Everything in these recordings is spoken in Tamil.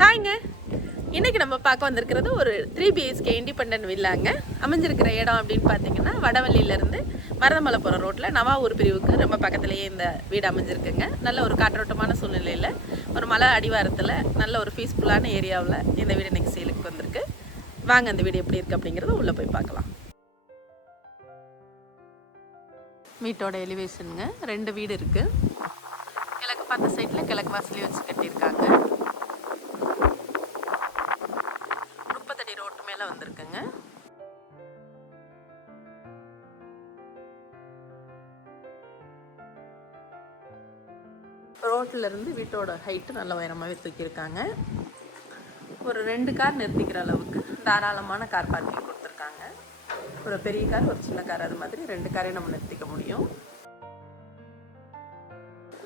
ஹாய்ங்க. இன்றைக்கி நம்ம பார்க்க வந்திருக்கிறது ஒரு 3 BHK இண்டிபெண்டன்ட் வில்லாங்க. அமைஞ்சிருக்கிற இடம் அப்படின்னு பார்த்தீங்கன்னா வடவள்ளியிலேருந்து மருதமலை போகிற ரோட்டில் நவாவூர் பிரிவுக்கு ரொம்ப பக்கத்துலேயே இந்த வீடு அமைஞ்சிருக்குங்க. நல்ல ஒரு காற்றோட்டமான சூழ்நிலையில் ஒரு மலை அடிவாரத்தில் நல்ல ஒரு பீஸ்ஃபுல்லான ஏரியாவில் இந்த வீடு இன்றைக்கி சேலுக்கு வந்திருக்கு. வாங்க அந்த வீடு எப்படி இருக்குது அப்படிங்கிறத உள்ளே போய் பார்க்கலாம். வீட்டோட எலிவேஷனுங்க. 2 வீடு இருக்குது. கிழக்கு பார்த்த சைடில் கிழக்கு வாசலே வச்சு கட்டியிருக்காங்க. 30 அடி ரோட்டு மேலே வந்திருக்குங்க. ரோட்டில் இருந்து வீட்டோட ஹைட்டு நல்ல உயரமாகவே தூக்கியிருக்காங்க. ஒரு 2 கார் நிறுத்திக்கிற அளவுக்கு தாராளமான கார் பார்க்கிங் கொடுத்துருக்காங்க. ஒரு பெரிய கார் ஒரு சின்ன கார் அது மாதிரி 2 காரையும் நம்ம நிறுத்திக்க முடியும்.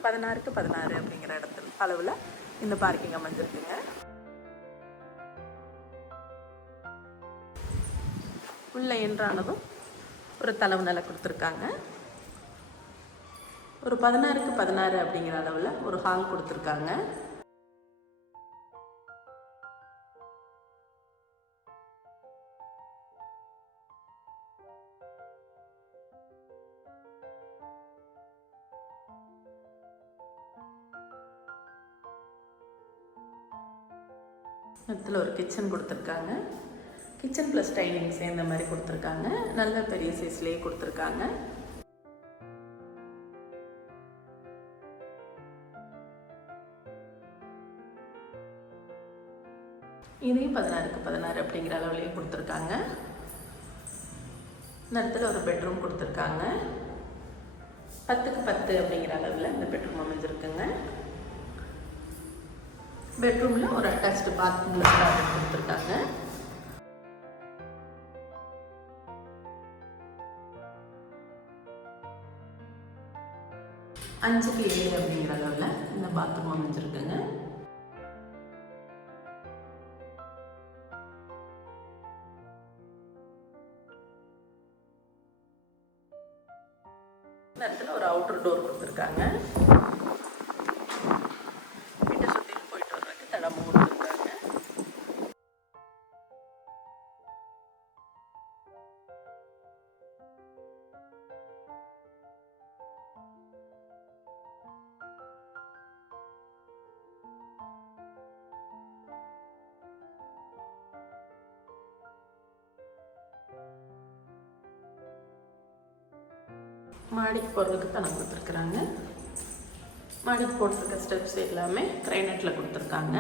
16க்கு 16 அப்படிங்கிற இடத்துல அளவில் இந்த பார்க்கிங் அமைஞ்சிருக்குங்க. உள்ள என்றானதும் ஒரு தளவு நிலை கொடுத்துருக்காங்க. ஒரு 16க்கு 16 அப்படிங்கிற அளவில் ஒரு ஹால் கொடுத்துருக்காங்க. இடத்துல ஒரு கிச்சன் கொடுத்துருக்காங்க. கிச்சன் ப்ளஸ் டைனிங் சேர்ந்த மாதிரி கொடுத்துருக்காங்க. நல்ல பெரிய சைஸ்லேயே கொடுத்துருக்காங்க. இதையும் 16க்கு 16 அப்படிங்கிற அளவுலேயே கொடுத்துருக்காங்க. இந்த இடத்துல ஒரு பெட்ரூம் கொடுத்துருக்காங்க. 10க்கு 10 அப்படிங்கிற அளவில் இந்த பெட்ரூம் அமைஞ்சிருக்குங்க. பெட்ரூமில் ஒரு அட்டாச்டு பாத்ரூம் கொடுத்துருக்காங்க. அஞ்சுக்கு 7 அப்படிங்கிற அளவில் இந்த பாத்ரூம் அமைஞ்சிருக்குங்க. இந்த இடத்துல ஒரு அவுட்டர் டோர் கொடுத்துருக்காங்க. வீட்டை சுற்றிலும் போயிட்டு வர்றதுக்கு தடமும் கொடுத்துருக்காங்க. மாடிக்கு போகிறதுக்கு பணம் கொடுத்துருக்குறாங்க. மாடிக்கு போட்டிருக்க ஸ்டெப்ஸ் எல்லாமே கிரைனட்டில் கொடுத்துருக்காங்க.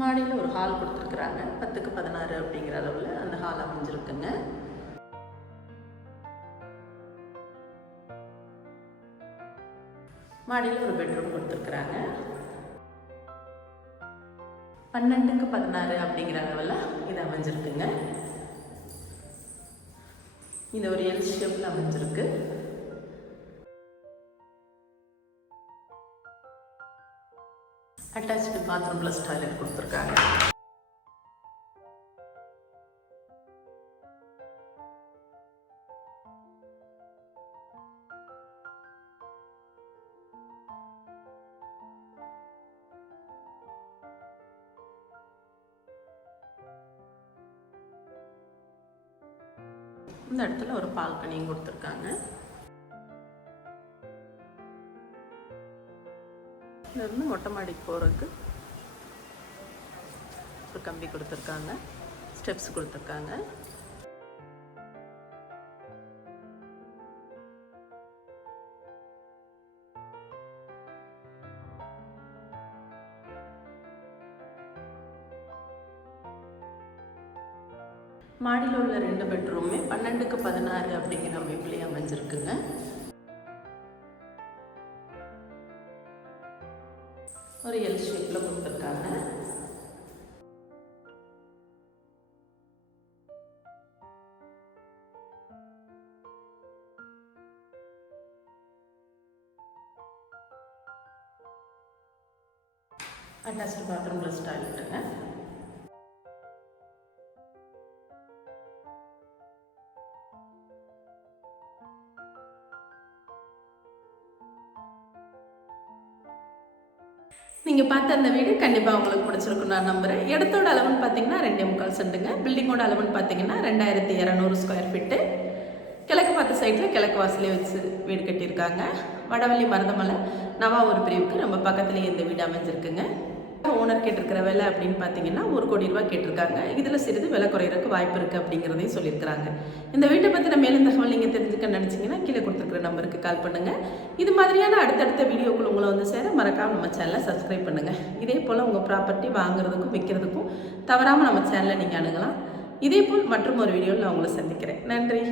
மாடியில் ஒரு ஹால் கொடுத்துருக்குறாங்க. 10க்கு 16 அப்படிங்கிற அளவில் அந்த ஹால் அமைஞ்சிருக்குங்க. மாடியில் ஒரு பெட்ரூம் கொடுத்துருக்குறாங்க. 12க்கு 16 அப்படிங்கிற அளவில் இது அமைஞ்சிருக்குங்க. இது ஒரு எல் ஷேப்பில் அமைஞ்சிருக்கு. அட்டாச்டு பாத்ரூம் ப்ளஸ் டாய்லெட் கொடுத்துருக்காங்க. இந்த இடத்துல ஒரு பால்கனியும் கொடுத்துருக்காங்க. இதிலிருந்து மொட்டை மாடிக்கு போகிறதுக்கு ஒரு கம்பி கொடுத்துருக்காங்க. ஸ்டெப்ஸ் கொடுத்துருக்காங்க. மாடியில் உள்ள 2 பெட்ரூமே 12க்கு 16 அப்படிங்கிற அமைப்புலேயே அமைஞ்சிருக்குங்க. ஒரு எல் ஷேப்பில் கொடுத்துருக்காங்க. அட்டாச்டு பாத்ரூம் ப்ளஸ் டாய்லெட்டுங்க. நீங்கள் பார்த்த அந்த வீடு கண்டிப்பாக உங்களுக்கு பிடிச்சிருக்கும் நான் நம்புகிறேன். இடத்தோட அளவுன்னு பார்த்தீங்கன்னா 2.25 சென்ட்டுங்க. பில்டிங்கோட அளவுன்னு பார்த்தீங்கன்னா 2200 ஸ்கொயர் ஃபீட்டு. கிழக்கு பார்த்த சைட்டில் கிழக்கு வாசலே வச்சு வீடு கட்டியிருக்காங்க. வடவள்ளி மருதமலை நவாவூர் பிரிவுக்கு ரொம்ப பக்கத்துலேயே இந்த வீடு அமைஞ்சிருக்குங்க. ஓனர் கேட்டிருக்கிற விலை அப்படின்னு பார்த்தீங்கன்னா 1 கோடி ரூபா கேட்டிருக்காங்க. இதில் சிறிது விலை குறையிறதுக்கு வாய்ப்பு இருக்குது அப்படிங்கிறதையும் சொல்லியிருக்கிறாங்க. இந்த வீட்டை பற்றின மேலும் தகவல் நீங்கள் தெரிஞ்சுக்க நினச்சிங்கன்னா கீழே கொடுத்துருக்குற நம்பருக்கு கால் பண்ணுங்கள். இது மாதிரியான அடுத்தடுத்த வீடியோக்கள் உங்களை வந்து சேர மறக்காமல் நம்ம சேனலை சப்ஸ்கிரைப் பண்ணுங்கள். இதே போல் உங்கள் ப்ராப்பர்ட்டி வாங்குறதுக்கும் விற்கிறதுக்கும் தவறாமல் நம்ம சேனலை நீங்கள் அணுகலாம். இதே போல் மற்றும் ஒரு வீடியோவில் நான் உங்களை சந்திக்கிறேன். நன்றி.